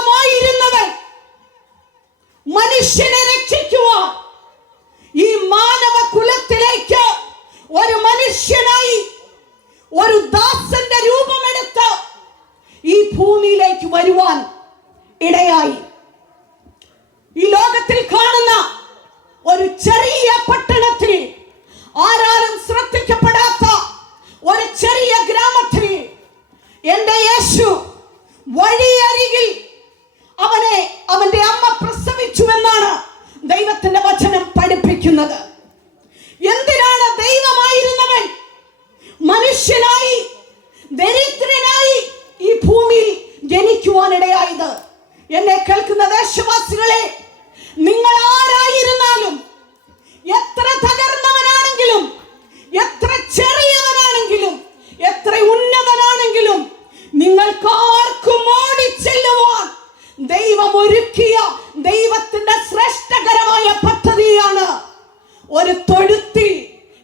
ദൈവമായിരുന്നവൻ മനുഷ്യനെ രക്ഷിക്കുവാൻ ഈ മാനവ കുലത്തിലേക്ക് ഒരു മനുഷ്യനായി ഒരു ദാസന്റെ രൂപമെടുത്ത് ഈ ഭൂമിയിലേക്ക് വരുവാൻ ഇടയായി. ഈ ലോകത്തിൽ കാണുന്ന ഒരു ചെറിയ പട്ടണത്തിൽ, ആരാലും ശ്രദ്ധിക്കപ്പെടാത്ത ഒരു ചെറിയ ഗ്രാമത്തിൽ എന്റെ യേശു വഴിയരികിൽ അവന്റെ അമ്മ പ്രസവിച്ചുവെന്നാണ് ദൈവത്തിന്റെ വചനം പഠിപ്പിക്കുന്നത്. എന്തിനാണ് ദൈവമായിരുന്നവൻ മനുഷ്യനായി ദരിദ്രനായി ഈ ഭൂമിയിൽ ജനിക്കുവാനിടയായത്? എന്നെ കേൾക്കുന്ന ദേശവാസികളെ, നിങ്ങൾ ആരായിരുന്നാലും, എത്ര തകർന്നവനാണെങ്കിലും, എത്ര ചെറിയവനാണെങ്കിലും, എത്ര ഉന്നതനാണെങ്കിലും, നിങ്ങൾക്കാർക്കും ഓടിച്ചെല്ലുവാൻ ദൈവം ഒരുക്കിയ ദൈവത്തിന്റെ ശ്രേഷ്ഠകരമായ പദ്ധതിയാണ് ഒരു തൊഴുത്തിൽ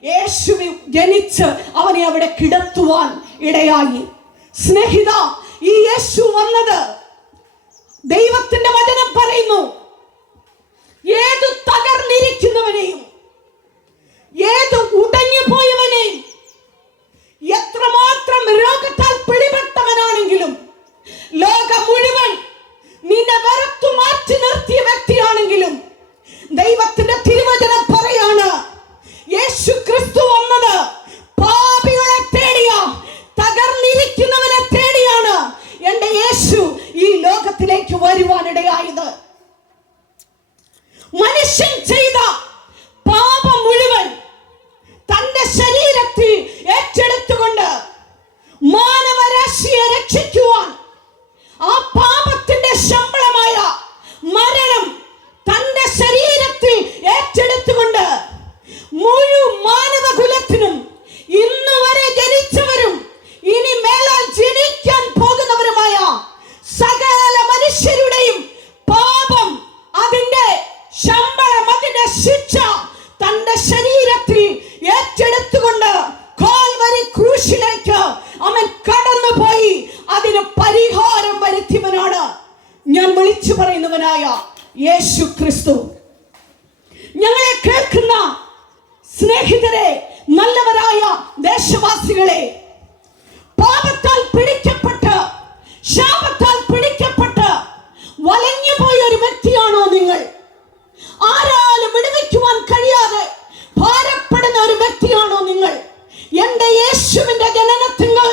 യേശു ജനിച്ച് അവനെ അവിടെ കിടത്തുവാൻ ഇടയായി. സ്നേഹിത, ഈ യേശു വന്നത്, ദൈവത്തിന്റെ വചനം പറയുന്നു, ഏതു തകർന്നിരിക്കുന്നവനെയും, ഏതു ഉടഞ്ഞു പോയവനെയും, എത്രമാത്രം രോഗത്താൽ പിടിപെട്ടവനാണെങ്കിലും, ലോകം മുഴുവൻ നിന്നെ വെറുത്തു മാറ്റി നിർത്തിയ വ്യക്തിയാണെങ്കിലും, ദൈവത്തിന്റെ തിരുവചനം പറയാണ്, യേശു ക്രിസ്തു വന്നത് പാപികളെ തേടിയ, തകർന്നിരിക്കുന്നവനെ തേടിയാണ് എന്റെ യേശു ഈ ലോകത്തിലേക്ക് വരുവാനിടയായത്. മനുഷ്യൻ ചെയ്ത പാപം മുഴുവൻ തന്റെ ശരീരത്തിൽ ഏറ്റെടുത്തുകൊണ്ട് മാനവരാശിയെ രക്ഷിക്കുവാൻ, ആ പാപത്തിന്റെ ശമ്പളമായ മരണം തന്റെ ശരീരത്തിൽ ഏറ്റെടുത്തുകൊണ്ട് മുഴുവൻ മാനവകുലത്തിനും, ഇന്ന് വരെ ജനിച്ചവരും ഇനി മേലാൽ ജനിക്കാൻ പോകുന്നവരുമായ സകല മനുഷ്യരുടെയും പാപം, അതിന്റെ ശമ്പളം, അതിന്റെ ശിക്ഷ തന്റെ ശരീരത്തിൽ ഏറ്റെടുത്തുകൊണ്ട് കാൽവരി ക്രൂശിലേക്ക് അവൻ കടന്നുപോയി അതിന് പരിഹാരം വരുത്തിയവനാണ് ഞാൻ വിളിച്ചു പറയുന്നവനായ യേശു ക്രിസ്തു. ഞങ്ങളെ കേൾക്കുന്ന സ്നേഹിതരെ, നല്ലവരായ ദേശവാസികളെ, പാപത്താൽ പിടിക്കപ്പെട്ട്, ശാപത്താൽ പിടിക്കപ്പെട്ട് വലഞ്ഞു പോയ ഒരു വ്യക്തിയാണോ നിങ്ങൾ? ആരാലും വിടുവിക്കുവാൻ കഴിയാതെ ഭാരപ്പെടുന്ന ഒരു വ്യക്തിയാണോ നിങ്ങൾ? എന്റെ യേശുവിന്റെ ജനനത്തിങ്ങൾ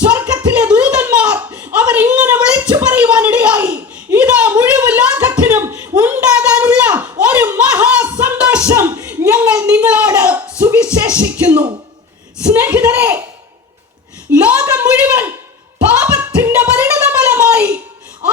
സ്വർഗത്തിലെ ദൂതന്മാർ അവരിങ്ങനെ വിളിച്ചു പറയുവാനിടയായി, ഇതാ മുഴുവൻ ലോകത്തിനും ഉണ്ടാകാനുള്ള ഒരു മഹാസന്തോഷം ഞങ്ങൾ നിങ്ങളോട് സുവിശേഷിക്കുന്നു. സ്നേഹിതരെ, ലോകം മുഴുവൻ പാപത്തിന്റെ പരിണതഫലമായി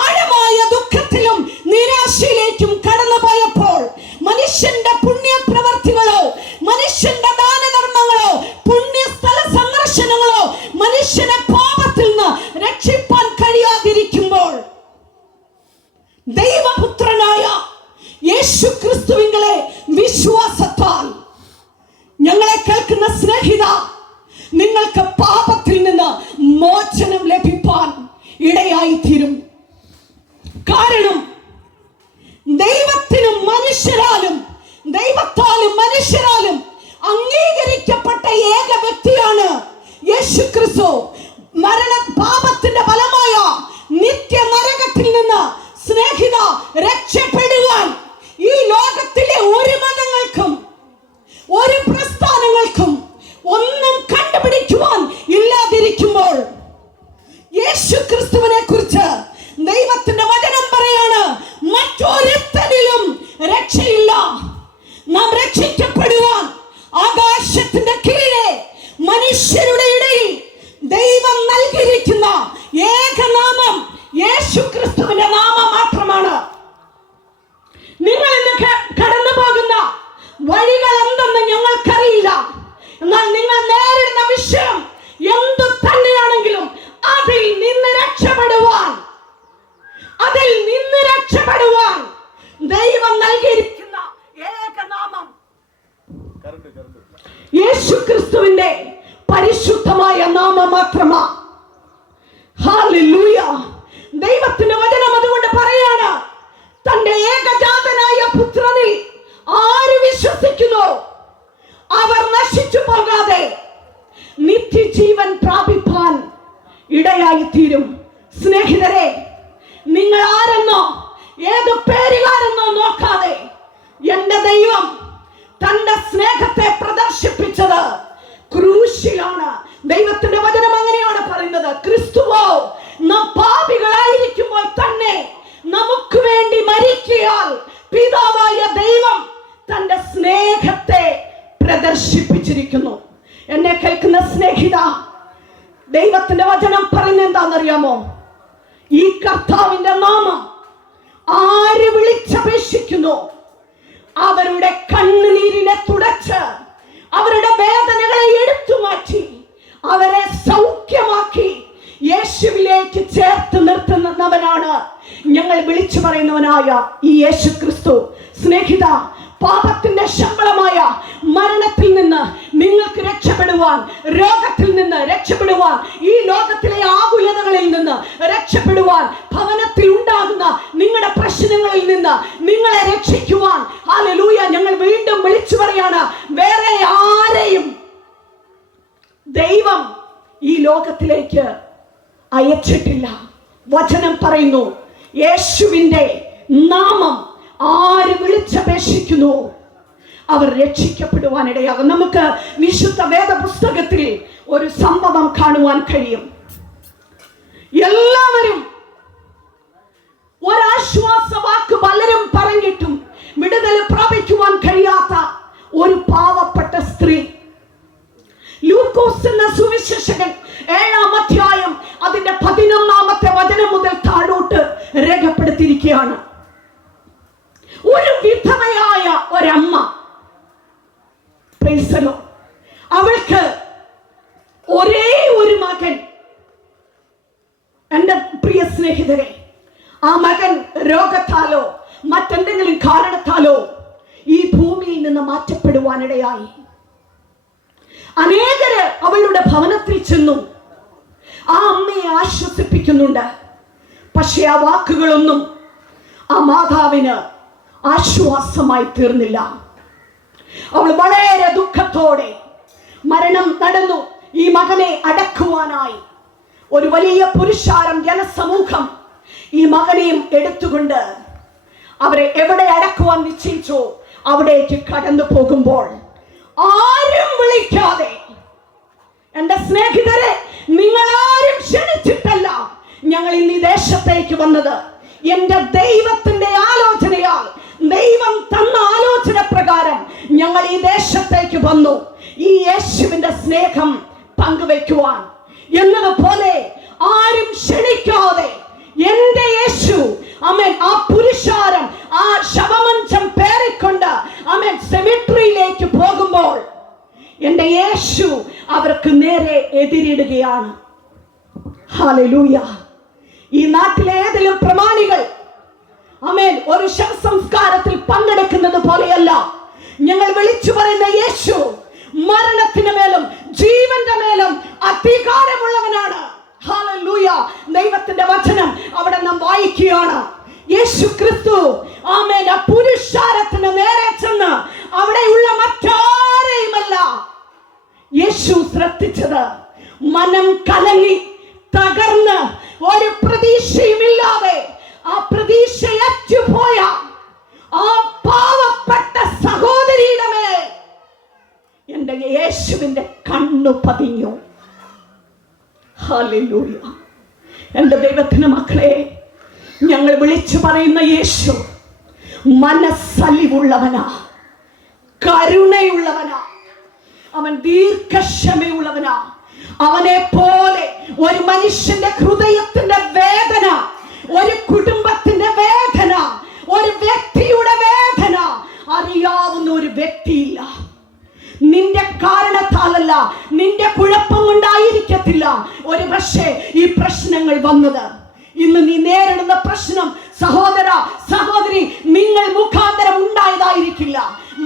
ആഴമായ ദുഃഖത്തിലും നിരാശയിലേക്കും കടന്നുപോയപ്പോൾ, മനുഷ്യന്റെ പുണ്യപ്രവർത്തികളോ, മനുഷ്യന്റെ ദാനധർമ്മങ്ങളോ, പുണ്യസ്ഥല സന്ദർശനങ്ങളോ മനുഷ്യനെ പാപത്തിൽ നിന്ന് രക്ഷിപ്പാൻ കഴിയാതിരിക്കുമ്പോൾ, ദൈവപുത്രനായ യേശു ക്രിസ്തുവിന്റെ വിശ്വാസത്താൽ ഞങ്ങളെ കേൾക്കുന്ന സ്നേഹിത, നിങ്ങൾക്ക് പാപത്തിൽ നിന്ന് മോചനം ലഭിപ്പാൻ ഇടയായിത്തീരും. കാരണം ദൈവത്തിനും മനുഷ്യരാലും, ദൈവത്താലും മനുഷ്യരാലും അംഗീകരിക്കപ്പെട്ട ഏക വ്യക്തിയാണ് യേശു ക്രിസ്തു. പാപത്തിന്റെ ഫലമായ നിത്യ നരകത്തിൽ നിന്ന് സ്നേഹിത രക്ഷപ്പെടുവാൻ ഈ ലോകത്തിലെ ഒരു മതങ്ങൾക്കും ഒരു പ്രസ്ഥാനങ്ങൾക്കും ഒന്നും കണ്ടുപിടിക്കുവാൻ ഇല്ലാതിരിക്കുമ്പോൾ, യേശു ക്രിസ്തുവിനെ കുറിച്ച് ദൈവത്തിന്റെ വചനം പറയാണ്, മറ്റൊരുത്തനിലും രക്ഷയില്ല. നാം രക്ഷിക്കപ്പെടുവാൻ ആകാശത്തിന്റെ കീഴെ മനുഷ്യരുടെ ഇടയിൽ ദൈവം നൽകിയിരിക്കുന്ന ഏക നാമം യേശു ക്രിസ്തുവിന്റെ നാമം മാത്രമാണ്. നിങ്ങൾ ഇന്ന് കടന്നു പോകുന്ന വഴികൾ എന്തെന്ന് ഞങ്ങൾക്കറിയില്ല. എന്നാൽ നിങ്ങൾ നേരിടുന്ന വിഷയം എന്തു തന്നെയാണെങ്കിലും അതിൽ നിന്ന് രക്ഷപ്പെടും തീരും. സ്നേഹിതരെ, നിങ്ങൾ ആരെന്നോ ഏത് പേരുകാരെന്നോ നോക്കാതെ എന്റെ ദൈവം തന്റെ സ്നേഹത്തെ പ്രദർശിപ്പിച്ചത് ക്രൂശിലാണ്. ദൈവത്തിന്റെ വചനം അങ്ങനെയാണ് പറയുന്നത്. ക്രിസ്തുവോ നാം പാപികളായിരിക്കുമ്പോൾ തന്നെ നമുക്ക് വേണ്ടി മരിക്കയാൽ പിതാവായ ദൈവം തന്റെ സ്നേഹത്തെ പ്രദർശിപ്പിച്ചിരിക്കുന്നു. എന്നെ കേൾക്കുന്ന സ്നേഹിത, ദൈവത്തിന്റെ വചനം പറയുന്നത് എന്താണെന്നറിയാമോ? ഈ കർത്താവിന്റെ നാമം ആര് വിളിച്ചപേക്ഷിക്കുന്നു അവരുടെ കണ്ണുനീരിനെ തുടച്ച് അവരുടെ വേദനകളെ എടുത്തു മാറ്റി അവരെ സൗഖ്യമാക്കി യേശുവിലേക്ക് ചേർത്ത് നിർത്തുന്നവനാണ് ഞങ്ങൾ വിളിച്ചു പറയുന്നവനായ ഈ യേശു ക്രിസ്തു. സ്നേഹിത, പാപത്തിന്റെ ശമ്പളമായ മരണത്തിൽ നിന്ന് നിങ്ങൾക്ക് രക്ഷപ്പെടുവാൻ, രോഗത്തിൽ നിന്ന് രക്ഷപ്പെടുവാൻ, ഈ ലോകത്തിലെ ആകുലതകളിൽ നിന്ന് രക്ഷപ്പെടുവാൻ, ഭവനത്തിൽ ഉണ്ടാകുന്ന നിങ്ങളുടെ പ്രശ്നങ്ങളിൽ നിന്ന് നിങ്ങളെ രക്ഷിക്കുവാൻ, ഹല്ലേലൂയ, ഞങ്ങൾ വീണ്ടും വിളിച്ചു പറയാണ്, വേറെ ആരെയും ദൈവം ഈ ലോകത്തിലേക്ക് അയച്ചിട്ടില്ല. വചനം പറയുന്നു, യേശുവിന്റെ നാമം ആര് വിളിച്ചപേക്ഷിക്കുന്നു അവർ രക്ഷിക്കപ്പെടുവാനിടയാകും. നമുക്ക് വിശുദ്ധ വേദപുസ്തകത്തിൽ ഒരു സംഭവം കാണുവാൻ കഴിയും. എല്ലാവരും ഒരാശ്വാസ വാക്ക് പലരും പറഞ്ഞിട്ടും വിടുതൽ പ്രാപിക്കുവാൻ കഴിയാത്ത ഒരു പാവപ്പെട്ട സ്ത്രീ, ലൂക്കോസ് എന്ന സുവിശേഷകൻ 7-ാം അധ്യായം അതിന്റെ 11-ാമത്തെ വചനം മുതൽ താഴോട്ട് രേഖപ്പെടുത്തിയിരിക്കുകയാണ്. ഒരു വിധവയായ ഒരമ്മ, അവൾക്ക് ഒരേ ഒരു മകൻ. എന്റെ പ്രിയ സ്നേഹിതരെ, ആ മകൻ രോഗത്താലോ മറ്റെന്തെങ്കിലും കാരണത്താലോ ഈ ഭൂമിയിൽ നിന്ന് മാറ്റപ്പെടുവാനിടയായി. അനേകര് അവളുടെ ഭവനത്തിൽ ചെന്നു ആ അമ്മയെ ആശ്വസിപ്പിക്കുന്നുണ്ട്. പക്ഷെ ആ വാക്കുകളൊന്നും ആ മാതാവിന് ആശ്വാസമായി തീർന്നില്ല. അവൾ വളരെ ദുഃഖത്തോടെ, മരണം നടന്നു, ഈ മകനെ അടക്കുവാനായി ഒരു വലിയ പുരുഷാരം, ജനസമൂഹം ഈ മകനെയും എടുത്തുകൊണ്ട് അവരെ എവിടെ അടക്കുവാൻ നിശ്ചയിച്ചോ അവിടേക്ക് കടന്നു പോകുമ്പോൾ ആരും വിളിക്കാതെ, എന്റെ സ്നേഹിതരെ, നിങ്ങളാരും ക്ഷണിച്ചിട്ടല്ല ഞങ്ങൾ ഇന്ന് ഈ ദേശത്തേക്ക് വന്നത്. എന്റെ ദൈവത്തിന്റെ ആലോചനയാൽ, ദൈവം തന്ന ആലോചന പ്രകാരം ഞങ്ങൾ ഈ ദേശത്തേക്ക് വന്നു ഈ യേശുവിന്റെ സ്നേഹം പങ്കുവെക്കുവാൻ. എന്നതുപോലെ ആരും ക്ഷണിക്കാതെ എന്റെ യേശു, ആമേൻ, ആ പുരുഷാരം ആ ശവമഞ്ചം പേറിക്കൊണ്ട് ആമേൻ സെമിട്രിയിലേക്ക് പോകുമ്പോൾ എന്റെ യേശു അവർക്ക് നേരെ എതിരിടുകയാണ്. ഹല്ലേലൂയ. ഈ നാട്ടിലെ ഏതെങ്കിലും പ്രമാണികൾ ആമേൻ ഒരു ശവസംസ്കാരത്തിൽ പങ്കെടുക്കുന്നത് പോലെയല്ല ഞങ്ങൾ വിളിച്ചു പറയുന്ന യേശു മരണത്തിന് മേലും ജീവന്റെ മേലും അധികാരമുള്ളവനാണ്. ഹല്ലേലൂയ. ദൈവത്തിന്റെ വചനം അവിടെ നാം വായിക്കുകയാണ്. യേശു ക്രിസ്തു ആമേൻ ആ പുരുഷാരത്തിന് നേരെ ചെന്ന് അവിടെയുള്ള മറ്റാരെയുമല്ല യേശു ശ്രദ്ധിച്ചത്. മനം കലങ്ങി തകർന്ന് ഒരു പ്രതീക്ഷയുമില്ലാതെ ആ പ്രതീക്ഷയറ്റുപോയ ആ പാവപ്പെട്ട സഹോദരിയുടെ മേൽ എന്റെ യേശുവിന്റെ കണ്ണു പതിഞ്ഞു. ഹല്ലേലൂയ. എന്റെ ദൈവത്തിന്റെ മക്കളെ, ഞങ്ങൾ വിളിച്ചു പറയുന്ന യേശു മനസ്സലിവുള്ളവനാ, കരുണയുള്ളവനാ, അവൻ ദീർഘക്ഷമയുള്ളവനാ. അവനെ പോലെ ഒരു മനുഷ്യന്റെ ഹൃദയത്തിന്റെ വേദന, ഒരു കുടുംബത്തിന്റെ വേദന, ഒരു വ്യക്തിയുടെ വേദന അറിയാവുന്ന ഒരു വ്യക്തിയില്ല. നിന്റെ കാരണത്താലല്ല, നിന്റെ കുഴപ്പം കൊണ്ടായിരിക്കത്തില്ല ഒരു പക്ഷേ ഈ പ്രശ്നങ്ങൾ വന്നത്. ഇന്ന് നീ നേരിടുന്ന പ്രശ്നം സഹോദര സഹോദരി നിങ്ങൾ മുഖാന്തരം ഉണ്ടായതായിരിക്കില്ല.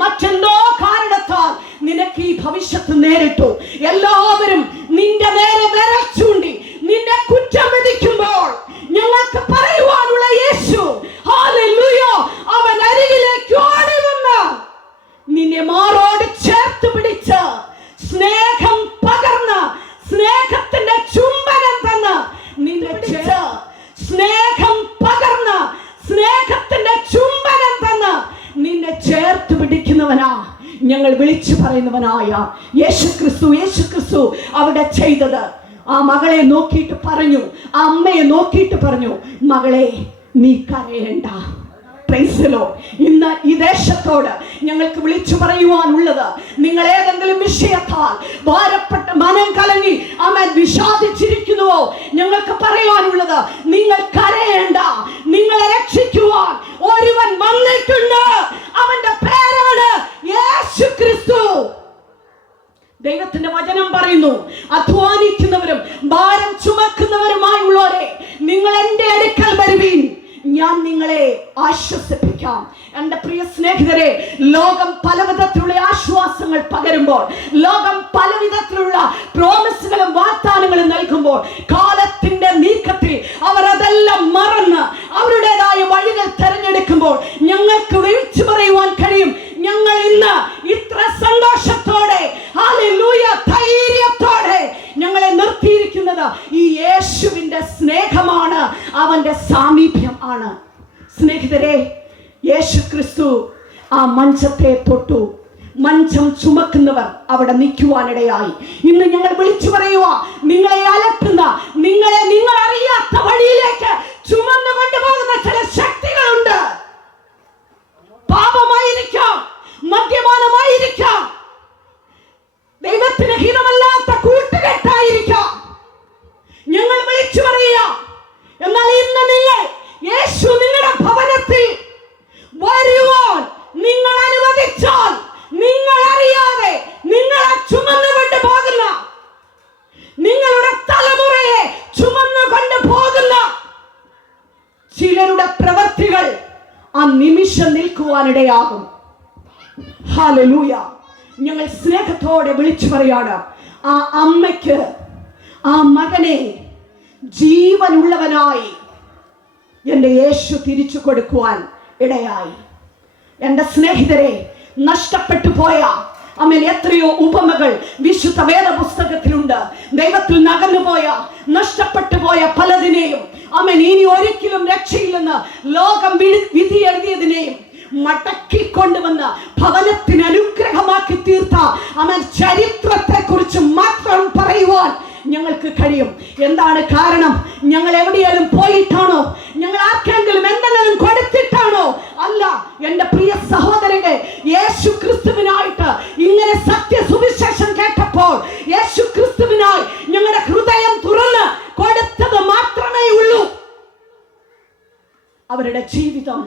മറ്റെന്തോ കാരണത്താൽ നിനക്ക് ഈ ഭവിഷ്യത്ത് നേരിട്ടു. എല്ലാവരും നിന്റെ നേരെ വിരൽ ചൂണ്ടി നിന്നെ കുറ്റം വിധിക്കുമ്പോൾ ഞങ്ങൾക്ക് പറയുവാനുള്ള യേശു, ഹല്ലേലൂയ, അവൻ അരികിലേക്ക് ഓടി വന്ന് നിന്നെ മാറോട് ചേർത്ത് പിടിച്ച് സ്നേഹം പകർന്ന് സ്നേഹത്തിന്റെ ചുംബനം തന്ന് നിന്നെ ഞങ്ങൾ വിളിച്ചു പറയുന്നവനായ യേശുക്രിസ്തു അവിടെ ചെയ്തത്, ആ മകളെ നോക്കിയിട്ട് പറഞ്ഞു, ആ അമ്മയെ നോക്കിയിട്ട് പറഞ്ഞു, മകളെ നീ കരയേണ്ട. ഇന്ന് ഈ ദേശത്തോട് ഞങ്ങൾക്ക് വിളിച്ചു പറയുവാനുള്ളത്, നിങ്ങൾ ഏതെങ്കിലും വിഷയത്താൽ ഭാരപ്പെട്ട മനം കലങ്ങി വിഷാദിച്ചിരിക്കുന്നുവോ, ഞങ്ങൾക്ക് പറയാനുള്ളത്, നിങ്ങൾ കരയേണ്ട. നിങ്ങളെ രക്ഷിക്കുവാൻ ഒരുവൻ വന്നിട്ടുണ്ട്. അവന്റെ പേരാണ് യേശുക്രിസ്തു. ദൈവത്തിന്റെ വചനം പറയുന്നു, അധ്വാനിക്കുന്നവരും ഭാരം ചുമക്കുന്നവരുമായുള്ളവരെ നിങ്ങൾ എൻ്റെ അടുക്കൽ വരുവീൻ, ഞാൻ നിങ്ങളെ ആശ്വസിപ്പിക്കാം. എൻ്റെ പ്രിയ സ്നേഹിതരെ, ലോകം പലവിധത്തിലുള്ള ആശ്വാസങ്ങൾ പകരുമ്പോൾ, ലോകം പലവിധത്തിലുള്ള പ്രോമിസുകളും വാഗ്ദാനങ്ങളും നൽകുമ്പോൾ, കാലത്തിന്റെ നീക്കത്തിൽ അവർ അതെല്ലാം മറന്ന് അവരുടേതായ വഴികൾ തെരഞ്ഞെടുക്കുമ്പോൾ ഞങ്ങൾക്ക് വിളിച്ചു പറയുവാൻ കഴിയും, ഞങ്ങൾ ഇന്ന് ഇത്ര സന്തോഷത്തോടെ, ഹല്ലേലൂയ, ധൈര്യത്തോടെ ഞങ്ങളെ നിർത്തിയിരിക്കുന്നത് ഈ യേശുവിന്റെ സ്നേഹമാണ്, അവന്റെ സാമീപ്യം ആണ്. സ്നേഹിതരെ, യേശുക്രിസ്തു ആ മഞ്ചത്തെ തൊട്ടു. മഞ്ചം ചുമക്കുന്നവർ അവിടെ നിൽക്കുവാനിടയായി. ഇന്ന് ഞങ്ങൾ വിളിച്ചു പറയുക, നിങ്ങളെ അലട്ടുന്ന, നിങ്ങൾ അറിയാത്ത വഴിയിലേക്ക് ചുമന്നു കൊണ്ടുപോകുന്ന ചില ശക്തികളുണ്ട്. പാപമായിരിക്കാം, മദ്യപാനമായിരിക്കാം, ദൈവത്തിന് ഹിതമല്ലാത്ത കൂട്ടുകെട്ടായിരിക്കാം. ഞങ്ങൾ വിളിച്ചു പറയുക, എന്നാൽ ഇന്ന് നിങ്ങൾ യേശു നിങ്ങളുടെ ഭവനത്തിൽ വരുവാൻ നിങ്ങൾ അനുവദിച്ചാൽ, നിങ്ങൾ അറിയാതെ നിങ്ങളെ ചുമന്നുകൊണ്ട് പോകുന്ന, നിങ്ങളുടെ തലമുറയെ ചുമന്നുകൊണ്ട് പോകുന്ന ചിലരുടെ പ്രവൃത്തികൾ ആ നിമിഷം നിൽക്കുവാനിടയാകും. ഹല്ലേലൂയ. ഞങ്ങൾ സ്നേഹത്തോടെ വിളിച്ചു പറയാണ്, ആ അമ്മയ്ക്ക് ആ മകനെ ജീവനുള്ളവനായി എൻ്റെ യേശു തിരിച്ചു കൊടുക്കുവാൻ ഇടയായി. എൻ്റെ സ്നേഹിതരെ, നഷ്ടപ്പെട്ടു പോയ എത്രയോ ഉപമകൾ വിശുദ്ധ വേദ പുസ്തകത്തിലുണ്ട്. ദൈവത്തിൽ നകന്നുപോയ, നഷ്ടപ്പെട്ടു പോയ പലതിനെയും ഇനി ഒരിക്കലും രക്ഷയില്ലെന്ന് ലോകം വിധി എഴുതിയതിനെയും മടക്കിക്കൊണ്ടുവന്ന് ഭവനത്തിന് അനുഗ്രഹമാക്കി തീർത്ത ചരിത്രത്തെ കുറിച്ച് മാത്രം പറയുവാൻ ഞങ്ങൾക്ക് കഴിയും. എന്താണ് കാരണം? ഞങ്ങൾ എവിടെയെങ്കിലും പോയിട്ടാണോ? ഞങ്ങൾ ആർക്കെങ്കിലും എന്തെങ്കിലും കൊടുത്തിട്ടാണോ? അല്ല. എൻ്റെ പ്രിയ സഹോദരനെ, യേശു ക്രിസ്തുവിനായിട്ട് ഇങ്ങനെ സത്യസുവിശേഷം കേട്ടപ്പോൾ യേശു ക്രിസ്തുവിനായി ഞങ്ങളുടെ ഹൃദയം തുറന്ന് കൊടുത്തത് മാത്രമേ ഉള്ളൂ. അവരുടെ ജീവിതം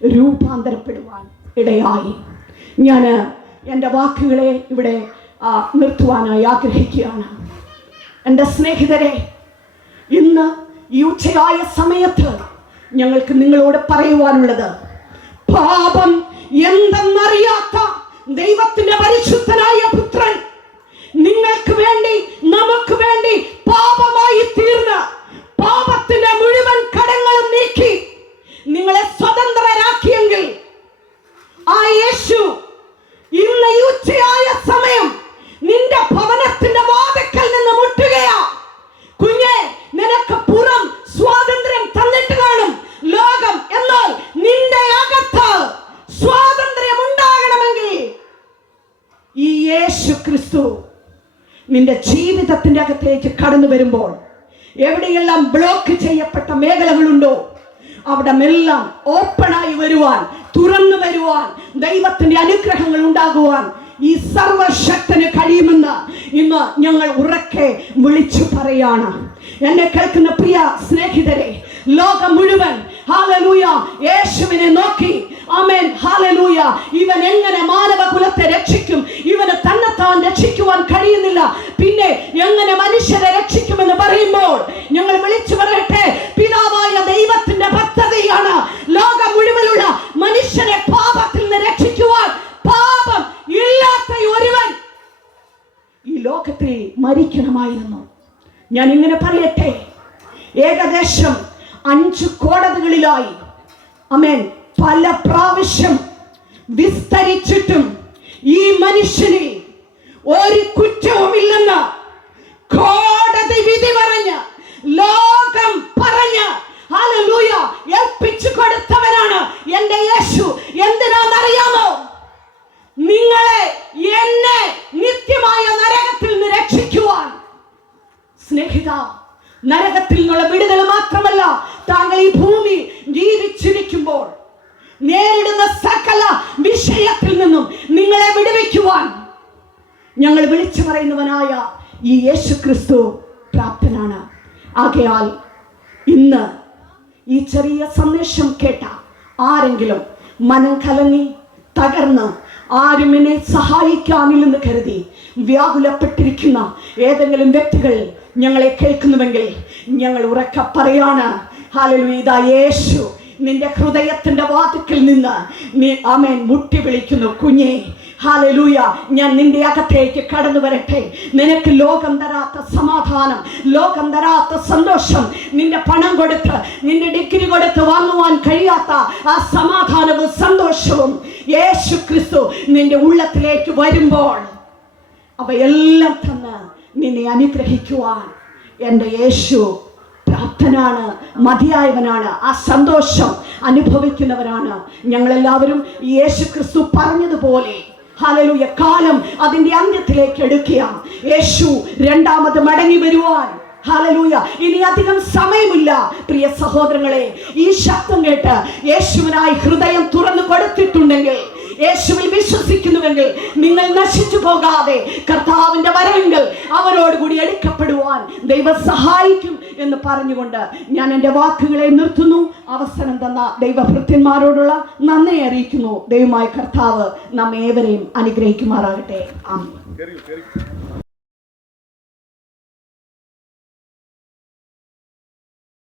രൂപാന്തരപ്പെടുവാൻ ഇടയായി. ഞാൻ എൻ്റെ വാക്കുകളെ ഇവിടെ നിർത്തുവാനായി ആഗ്രഹിക്കുകയാണ്. എൻ്റെ സ്നേഹിതരെ, ഇന്ന് ഈ ഉച്ചയായ സമയത്ത് ഞങ്ങൾക്ക് നിങ്ങളോട് പറയുവാനുള്ളത്, പാപം എന്തെന്നറിയാത്ത ദൈവത്തിന്റെ പരിശുദ്ധനായ പുത്രൻ നിങ്ങൾക്ക് വേണ്ടി, നമുക്ക് വേണ്ടി പാപമായി തീർന്ന് പാപത്തിന്റെ മുഴുവൻ കടങ്ങളും നീക്കി നിങ്ങളെ സ്വതന്ത്രരാക്കിയെങ്കിൽ, ആ യേശു ഇന്ന് ഈ ഉച്ചയായ സമയം നിന്റെ ഭവനത്തിന്റെ വാതിക്കൽ നിന്ന് മുട്ടുകയാ. കുഞ്ഞെ, നിനക്ക് പുറം സ്വാതന്ത്ര്യം തന്നിട്ട് കാണും ലോകം, എന്നാൽ നിന്റെ അകത്ത് സ്വാതന്ത്ര്യം ഉണ്ടാകണമെങ്കിൽ ഈ യേശു ക്രിസ്തു നിന്റെ ജീവിതത്തിന്റെ അകത്തേക്ക് കടന്നു വരുമ്പോൾ, എവിടെയെല്ലാം ബ്ലോക്ക് ചെയ്യപ്പെട്ട മേഖലകളുണ്ടോ അവിടെ എല്ലാം ഓപ്പണായി വരുവാൻ, തുറന്നു വരുവാൻ, ദൈവത്തിന്റെ അനുഗ്രഹങ്ങൾ ഉണ്ടാകുവാൻ ഈ സർവശക്തന് കഴിയുമെന്ന് ഇന്ന് ഞങ്ങൾ ഉറക്കെ വിളിച്ചു പറയാണ്. എന്നെ കേൾക്കുന്ന പ്രിയ സ്നേഹിതരെ, ലോകം മുഴുവൻ ഹല്ലേലൂയ യേശുവിനെ നോക്കി, ആമേൻ, ഹല്ലേലൂയ, ഇവൻ എങ്ങനെ മാനവകുലത്തെ രക്ഷിക്കും, ഇവന് തന്നെത്താൻ രക്ഷിക്കുവാൻ കഴിയുന്നില്ല, പിന്നെ എങ്ങനെ മനുഷ്യരെ രക്ഷിക്കുമെന്ന് പറയുമ്പോൾ ഞങ്ങൾ വിളിച്ചു പറയട്ടെ, പിതാവായ ദൈവത്തിന്റെ പദ്ധതിയാണ് ലോകം മുഴുവനുള്ള മനുഷ്യരെ പാപത്തിൽ നിന്ന് രക്ഷിക്കുവാൻ. പാപം ഇല്ലാത്ത ഒരുവൻ ഈ ലോകത്തിൽ മരിക്കണമായിരുന്നു. ഞാൻ ഇങ്ങനെ പറയട്ടെ, ഏകദേശം 5 കോടതികളിലായി പല പ്രാവശ്യം വിസ്തരിച്ചിട്ടും ഈ മനുഷ്യനിൽ ഒരു കുറ്റവുമില്ലെന്ന് കോടതി വിധി പറഞ്ഞ്, ലോകം പറഞ്ഞ്, ഹല്ലേലൂയ, ഏൽപ്പിച്ചു കൊടുത്തവനാണ് എൻ്റെ യേശു. എന്തിനാണെന്നറിയാമോ? നിങ്ങളെ താങ്കൾ ഈ ഭൂമി ജീവിച്ചിരിക്കുമ്പോൾ നേരിടുന്ന സകല വിഷയത്തിൽ നിന്നും നിങ്ങളെ വിടുവിക്കുവാൻ ഞങ്ങൾ വിളിച്ചു പറയുന്നവനായ ഈ യേശു ക്രിസ്തു പ്രാപ്തനാണ്. ആകയാൽ ഇന്ന് ഈ ചെറിയ സന്ദേശം കേട്ട ആരെങ്കിലും മനം കലങ്ങി തകർന്ന് ആരും എന്നെ സഹായിക്കാനില്ലെന്ന് കരുതി വ്യാകുലപ്പെട്ടിരിക്കുന്ന ഏതെങ്കിലും വ്യക്തികൾ ഞങ്ങളെ കേൾക്കുന്നുവെങ്കിൽ ഞങ്ങൾ ഉറക്കെ പറയാണ്, ഹല്ലേലൂയ, ഇതാ യേശു നിന്റെ ഹൃദയത്തിന്റെ വാതിക്കൽ നിന്ന് നീ ആമേൻ മുട്ടി വിളിക്കുന്നു. കുഞ്ഞേ, ഹല്ലേലൂയ, ഞാൻ നിന്റെ അകത്തേക്ക് കടന്നു വരട്ടെ. നിനക്ക് ലോകം തരാത്ത സമാധാനം, ലോകം തരാത്ത സന്തോഷം, നിന്റെ പണം കൊടുത്ത് നിന്റെ ഡിഗ്രി കൊടുത്ത് വാങ്ങുവാൻ കഴിയാത്ത ആ സമാധാനവും സന്തോഷവും യേശു ക്രിസ്തു നിന്റെ ഉള്ളത്തിലേക്ക് വരുമ്പോൾ അവയെല്ലാം തന്ന് നിന്നെ അനുഗ്രഹിക്കുവാൻ എൻ്റെ യേശു പ്രാപ്തനാണ്, മതിയായവനാണ്. ആ സന്തോഷം അനുഭവിക്കുന്നവരാണ് ഞങ്ങളെല്ലാവരും. യേശു ക്രിസ്തു പറഞ്ഞതുപോലെ ഹല്ലേലൂയ, കാലം അതിന്റെ അന്ത്യത്തിലേക്ക് എടുക്കുക. യേശു രണ്ടാമത് മടങ്ങി വരുവാൻ ഹല്ലേലൂയ ഇനി അധികം സമയമില്ല. പ്രിയ സഹോദരങ്ങളെ, ഈ ശബ്ദം കേട്ട് യേശുവിനായി ഹൃദയം തുറന്നു കൊടുത്തിട്ടുണ്ടെങ്കിൽ, യേശുവിൽ വിശ്വസിക്കുന്നുവെങ്കിൽ നിങ്ങൾ നശിച്ചു പോകാതെ കർത്താവിന്റെ വരവെങ്കിൽ അവരോടുകൂടി എടുക്കപ്പെടുവാൻ ദൈവം സഹായിക്കും എന്ന് പറഞ്ഞുകൊണ്ട് ഞാൻ എൻ്റെ വാക്കുകളെ നിർത്തുന്നു. അവസരം തന്ന ദൈവഭൃത്യന്മാരോടുള്ള നന്ദി അറിയിക്കുന്നു. ദൈവമായ കർത്താവ് നമ്മേവരെയും അനുഗ്രഹിക്കുമാറാകട്ടെ. ആമേൻ.